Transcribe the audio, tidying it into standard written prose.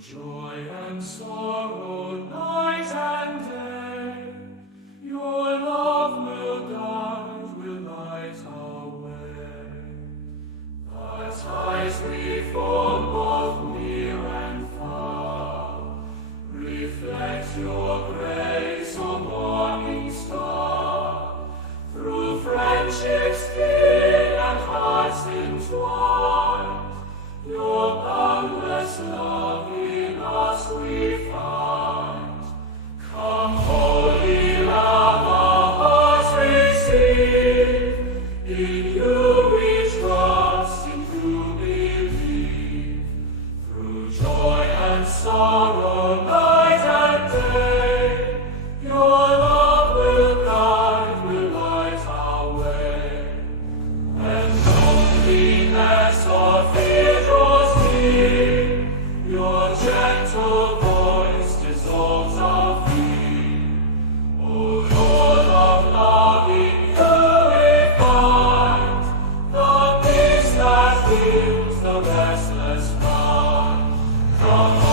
joy and sorrow, night and day, your love will guide, will light our way. The ties we form both near and far reflect your grace, O morning star. Through friendships dear and hearts entwined, your boundless love in us we find. Come, Holy Lamb, our hearts receive. In you we trust, in you believe. Through joy and sorrow, night and day, your love will guide, will light our way. When loneliness or fear draws near, your gentle voice dissolves our fear. O Lord of love, in you we find the peace that heals the restless mind. Come